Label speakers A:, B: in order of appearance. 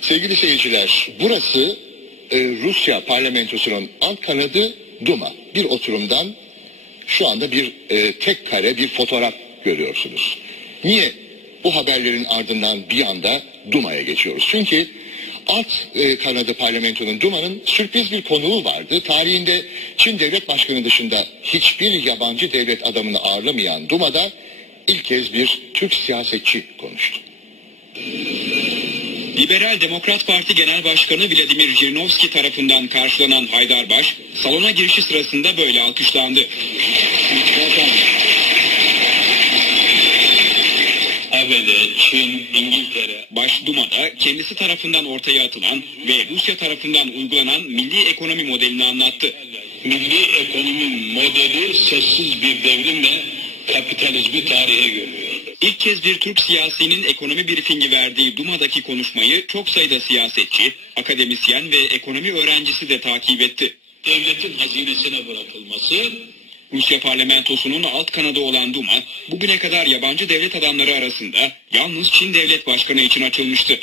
A: Sevgili seyirciler, burası e, Rusya parlamentosunun alt kanadı Duma. Bir oturumdan şu anda bir e, tek kare bir fotoğraf görüyorsunuz. Niye bu haberlerin ardından bir anda Duma'ya geçiyoruz? Çünkü alt e, kanadı parlamentonun Duma'nın sürpriz bir konuğu vardı. Tarihinde Çin devlet başkanı dışında hiçbir yabancı devlet adamını ağırlamayan Duma'da ilk kez bir Türk siyasetçi konuştu.
B: Liberal Demokrat Parti Genel Başkanı Vladimir Jirinovski tarafından karşılanan Haydarbaş, salona girişi sırasında böyle alkışlandı.
C: Çin, İngiltere,
B: Baş Duma'da kendisi tarafından ortaya atılan ve Rusya tarafından uygulanan milli ekonomi modelini anlattı.
C: milli ekonomi modeli sessiz bir devrimle kapitalizmi tarihe gömüyor.
B: İlk kez bir Türk siyasinin ekonomi briefingi verdiği Duma'daki konuşmayı çok sayıda siyasetçi, akademisyen ve ekonomi öğrencisi de takip etti.
C: Devletin hazinesine bırakılması,
B: Rusya parlamentosunun alt kanadı olan Duma, bugüne kadar yabancı devlet adamları arasında yalnız Çin devlet başkanı için açılmıştı.